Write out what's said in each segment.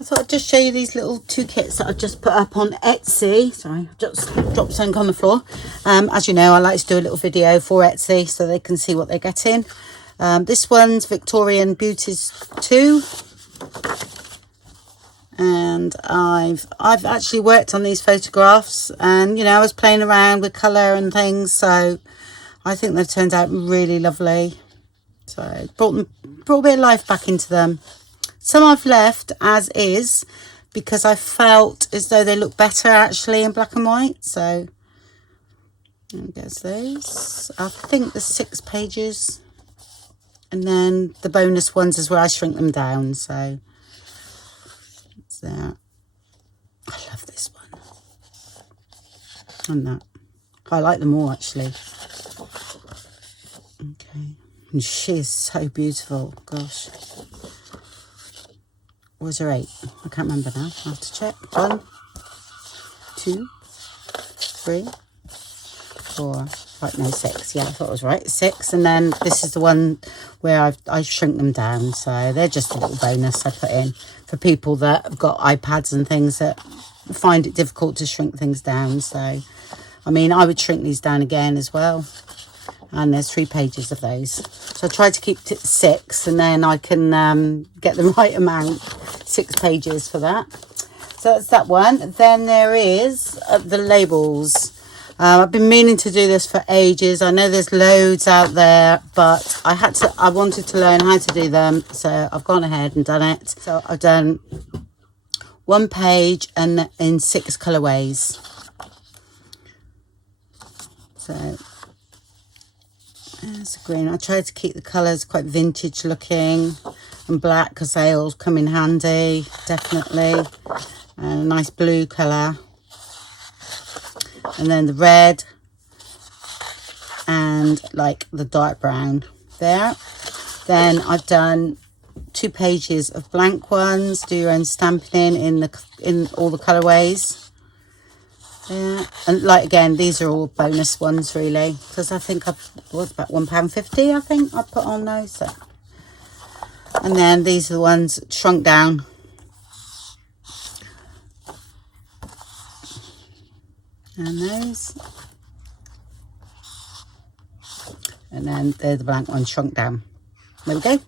I thought I'd just show you these little 2 kits that I've just put up on Etsy. Sorry, I've just dropped something on the floor. As you know, I like to do a little video for Etsy so they can see what they're getting. This one's Victorian Beauties 2. And I've actually worked on these photographs, and you know, I was playing around with colour and things, so I think they've turned out really lovely. So brought a bit of life back into them. Some I've left as is because I felt as though they look better actually in black and white. So there's those. I think there's 6 pages, and then the bonus ones is where I shrink them down. So that's that. I love this one and that. I like them all actually. Okay, and she is so beautiful. Gosh. Was there 8? I can't remember now. I have to check. 1, 2, 3, 4, 5, no, 6. Yeah, I thought it was right. 6. And then this is the one where I shrink them down. So they're just a little bonus I put in for people that have got iPads and things that find it difficult to shrink things down. So, I mean, I would shrink these down again as well. And there's 3 pages of those. So I tried to keep it 6, and then I can get the right amount. 6 pages for that. So that's that one. Then there is the labels. I've been meaning to do this for ages. I know there's loads out there, but I wanted to learn how to do them, so I've gone ahead and done it. So I've done 1 page and in 6 colorways. So there's the green. I tried to keep the colours quite vintage looking and black because they all come in handy, definitely. And a nice blue colour. And then the red and like the dark brown there. Then I've done 2 pages of blank ones. Do your own stamping in all the colourways. Yeah, and like again, these are all bonus ones really, because I think was about £1.50 I think I put on those. So. And then these are the ones shrunk down. And those. And then they're the blank ones shrunk down. There we go.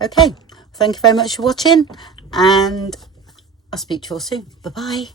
Okay, thank you very much for watching, and I'll speak to you all soon. Bye bye.